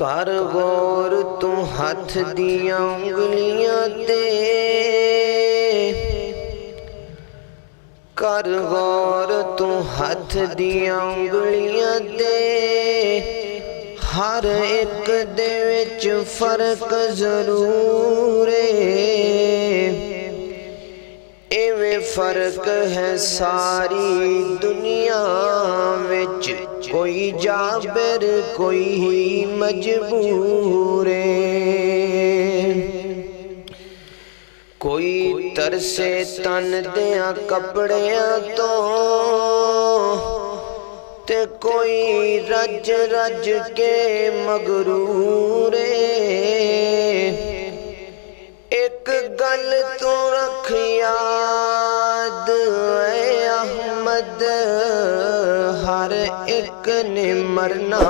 कर गौर तू हथ दियां उंगलियां ते, कर गौर तू हथ दियां उंगलियां ते, हर एक दे विच फर्क जरूर इवें फर्क है सारी दुनिया विच, कोई जाबिर कोई ही मजबूर कोई तरसे तन दियां कपड़ियां तो ते कोई रज रज के मगरूर एक गल तू रख याद ऐ अहमद, हर एक ने मरना